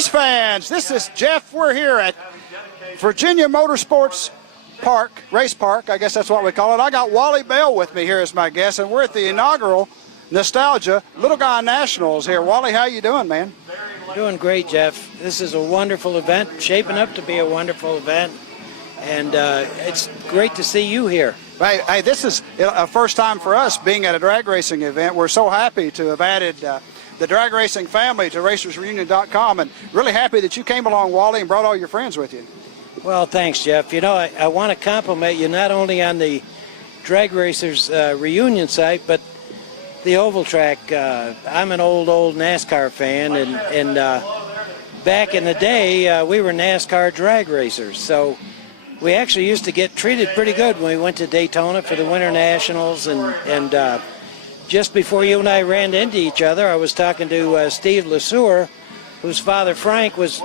Race fans, this is Jeff. We're here at Virginia Motorsports Park, Race Park, I guess that's what we call it. I got Wally Bell with me here as my guest, and we're at the inaugural Nostalgia Little Guy Nationals here. Wally, how you doing, man? Doing great, Jeff. This is a wonderful event, shaping up to be a wonderful event, and it's great to see you here. Hey, this is a first time for us being at a drag racing event. We're so happy to have added the drag racing family to racersreunion.com, and really happy that you came along, Wally, and brought all your friends with you. Well, thanks, Jeff. You know, I want to compliment you not only on the Drag Racers reunion site, but the oval track. I'm an old NASCAR fan, and back in the day, we were NASCAR drag racers. So we actually used to get treated pretty good when we went to Daytona for the Winter Nationals, and just before you and I ran into each other, I was talking to Steve LeSueur, whose father Frank was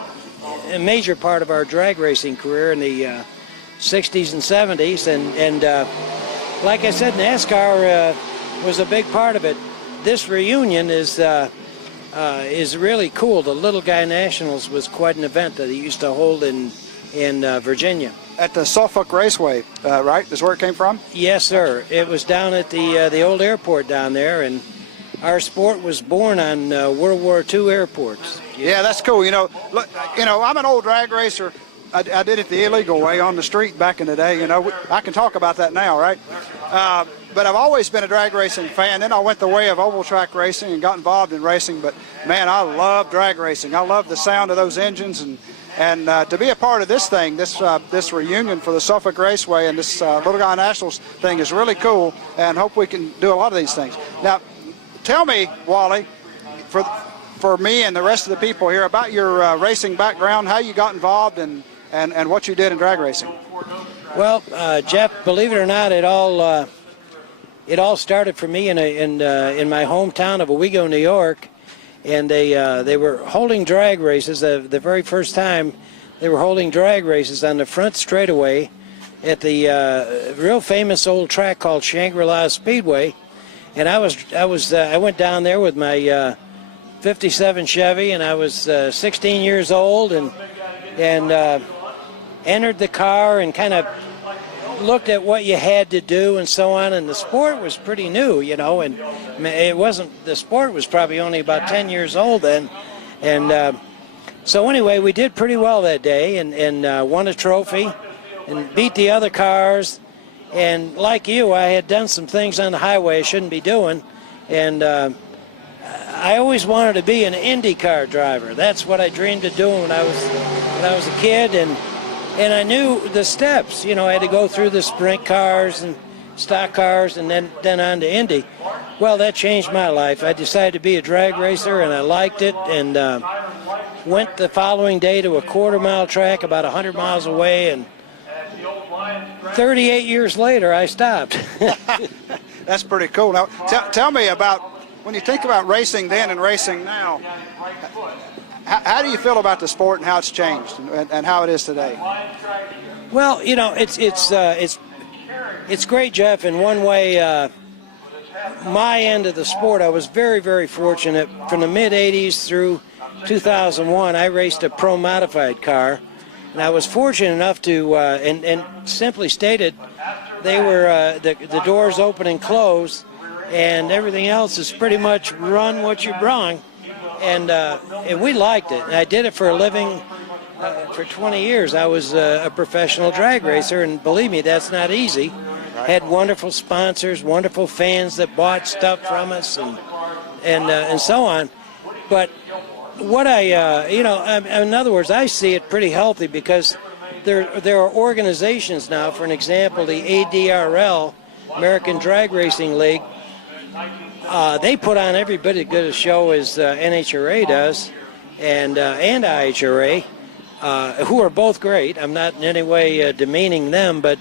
a major part of our drag racing career in the 60s and 70s, and like I said, NASCAR was a big part of it. This reunion is really cool. The Little Guy Nationals was quite an event that he used to hold in Virginia. At the Suffolk Raceway, right? That's where it came from? Yes, sir. It was down at the old airport down there, and our sport was born on World War II airports. Yeah, that's cool. You know, look, I'm an old drag racer. I did it the illegal way on the street back in the day. You know, I can talk about that now, right? But I've always been a drag racing fan. Then I went the way of oval track racing and got involved in racing. But man, I love drag racing. I love the sound of those engines, and to be a part of this thing, this reunion for the Suffolk Raceway and this Little Guy Nationals thing is really cool, and hope we can do a lot of these things. Now, tell me, Wally, for me and the rest of the people here, about your racing background, how you got involved, and what you did in drag racing. Well, Jeff, believe it or not, it all started for me in my hometown of Owego, New York. And they were holding drag races. The very first time they were holding drag races on the front straightaway at the real famous old track called Shangri-La Speedway. And I went down there with my 57 Chevy, and I was 16 years old, and entered the car and kind of looked at what you had to do and so on, and the sport was pretty new, you know, and the sport was probably only about 10 years old then, and so anyway, we did pretty well that day, and won a trophy and beat the other cars, and like you, I had done some things on the highway I shouldn't be doing, and I always wanted to be an IndyCar driver. That's what I dreamed of doing when I was a kid, and I knew the steps. You know, I had to go through the sprint cars and stock cars and then on to Indy. Well, that changed my life. I decided to be a drag racer, and I liked it, and went the following day to a quarter-mile track about 100 miles away, and 38 years later, I stopped. That's pretty cool. Now, tell me about, when you think about racing then and racing now, how do you feel about the sport and how it's changed and how it is today? Well, you know, it's great, Jeff. In one way, my end of the sport, I was very, very fortunate. From the mid-'80s through 2001, I raced a pro modified car, and I was fortunate enough to, and simply stated, they were the doors open and close, and everything else is pretty much run what you brung. And we liked it. And I did it for a living for 20 years. I was a professional drag racer, and believe me, that's not easy. Had wonderful sponsors, wonderful fans that bought stuff from us, and so on. But what in other words, I see it pretty healthy, because there are organizations now. For an example, the ADRL, American Drag Racing League. They put on every bit as good a show as NHRA does, and IHRA, who are both great. I'm not in any way demeaning them, but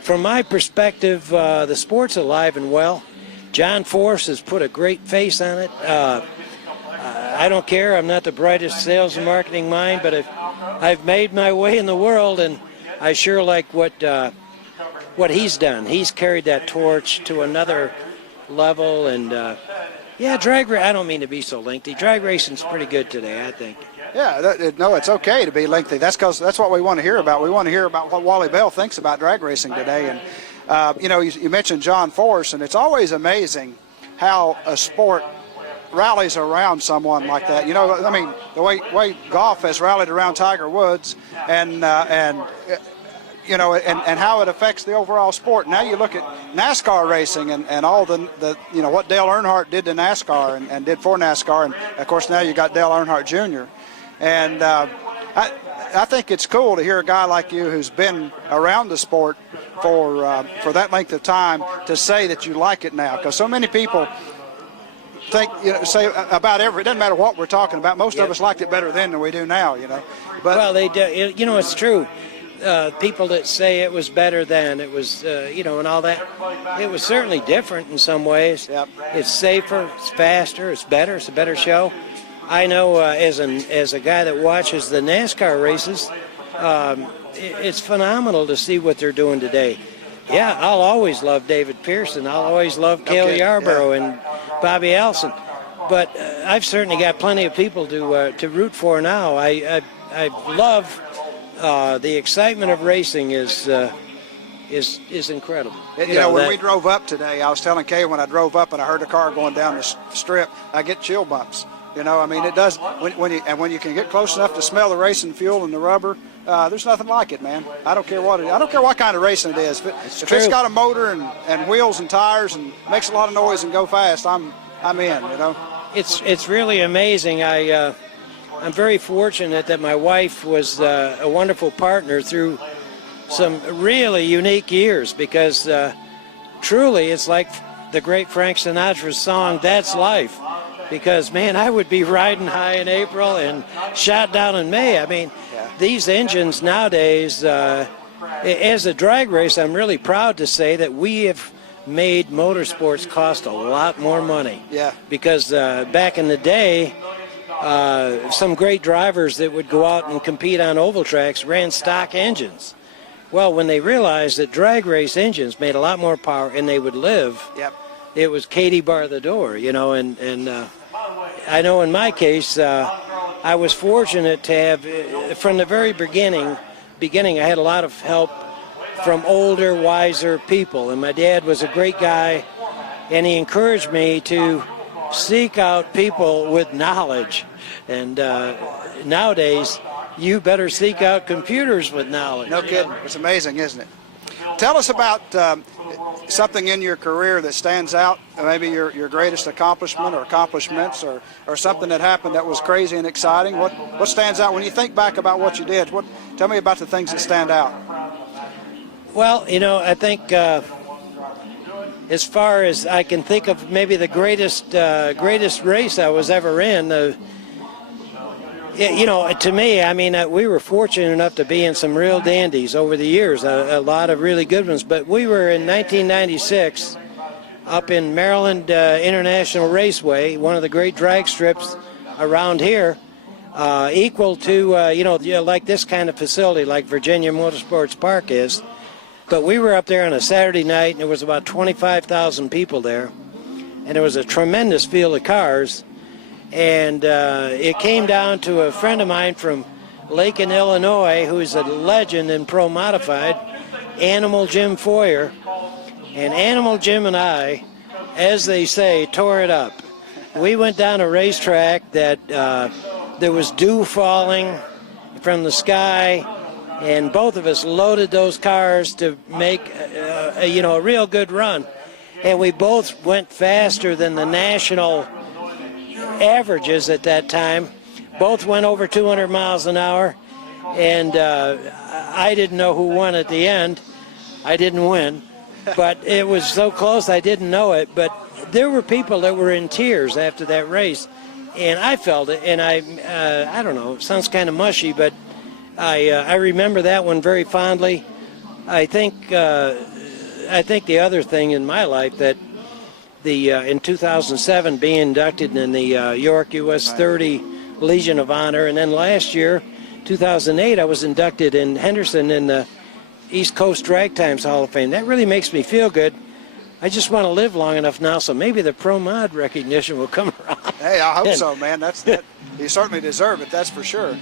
from my perspective, the sport's alive and well. John Force has put a great face on it. I don't care. I'm not the brightest sales and marketing mind, but I've made my way in the world, and I sure like what he's done. He's carried that torch to another level, and Yeah, I don't mean to be so lengthy. Drag racing's pretty good today, I think. Yeah, no, it's okay to be lengthy. That's what we want to hear about. We want to hear about what Wally Bell thinks about drag racing today. And you mentioned John Force, and it's always amazing how a sport rallies around someone like that. I mean, the way golf has rallied around Tiger Woods, and how it affects the overall sport. Now you look at NASCAR racing and all the what Dale Earnhardt did to NASCAR and did for NASCAR, and of course now you got Dale Earnhardt Jr. And I think it's cool to hear a guy like you who's been around the sport for that length of time to say that you like it now, because so many people say about it doesn't matter what we're talking about. Most of us liked it better then than we do now, But well, they do. It's true. People that say it was better then, it was, and all that, it was certainly different in some ways. Yep. It's safer, it's faster, it's better, it's a better show. I know as a guy that watches the NASCAR races, it's phenomenal to see what they're doing today. Yeah, I'll always love David Pearson. I'll always love Cale Yarborough and Bobby Allison. But I've certainly got plenty of people to root for now. I love the excitement of racing is incredible. When we drove up today, I was telling Kay when I drove up and I heard a car going down the strip, I get chill bumps. I mean, it does when you can get close enough to smell the racing fuel and the rubber. There's nothing like it, man. I don't care what kind of racing it is. If it's got a motor and wheels and tires and makes a lot of noise and go fast, I'm in. It's really amazing. I'm very fortunate that my wife was a wonderful partner through some really unique years, because truly it's like the great Frank Sinatra's song, "That's Life." Because, man, I would be riding high in April and shot down in May. I mean, these engines nowadays, as a drag race, I'm really proud to say that we have made motorsports cost a lot more money. Yeah. Because back in the day, some great drivers that would go out and compete on oval tracks ran stock engines. Well, when they realized that drag race engines made a lot more power and they would live, it was Katie bar the door, and I know in my case, I was fortunate to have, from the very beginning, I had a lot of help from older, wiser people, and my dad was a great guy, and he encouraged me to seek out people with knowledge. And nowadays, you better seek out computers with knowledge. No kidding. It's amazing, isn't it? Tell us about something in your career that stands out, maybe your greatest accomplishment or accomplishments, or something that happened that was crazy and exciting. What stands out when you think back about what you did? Tell me about the things that stand out. Well, I think as far as I can think of, maybe the greatest race I was ever in. To me, I mean, we were fortunate enough to be in some real dandies over the years, a lot of really good ones. But we were in 1996 up in Maryland International Raceway, one of the great drag strips around here, equal to, like this kind of facility like Virginia Motorsports Park is. But we were up there on a Saturday night, and there was about 25,000 people there. And there was a tremendous field of cars. And it came down to a friend of mine from Lakin, Illinois, who's a legend in Pro Modified, Animal Jim Foyer. And Animal Jim and I, as they say, tore it up. We went down a racetrack that there was dew falling from the sky, and both of us loaded those cars to make a real good run. And we both went faster than the national averages at that time. Both went over 200 miles an hour, and I didn't know who won at the end. I didn't win, but it was so close I didn't know it. But there were people that were in tears after that race, and I felt it. And I don't know, it sounds kind of mushy, but I remember that one very fondly. I think the other thing in my life that in 2007 being inducted in the York US 30 Legion of Honor, and then last year, 2008, I was inducted in Henderson in the East Coast Drag Times Hall of Fame. That really makes me feel good, I just want to live long enough now, so maybe the pro mod recognition will come around. Hey, I hope so, man. You certainly deserve it. That's for sure.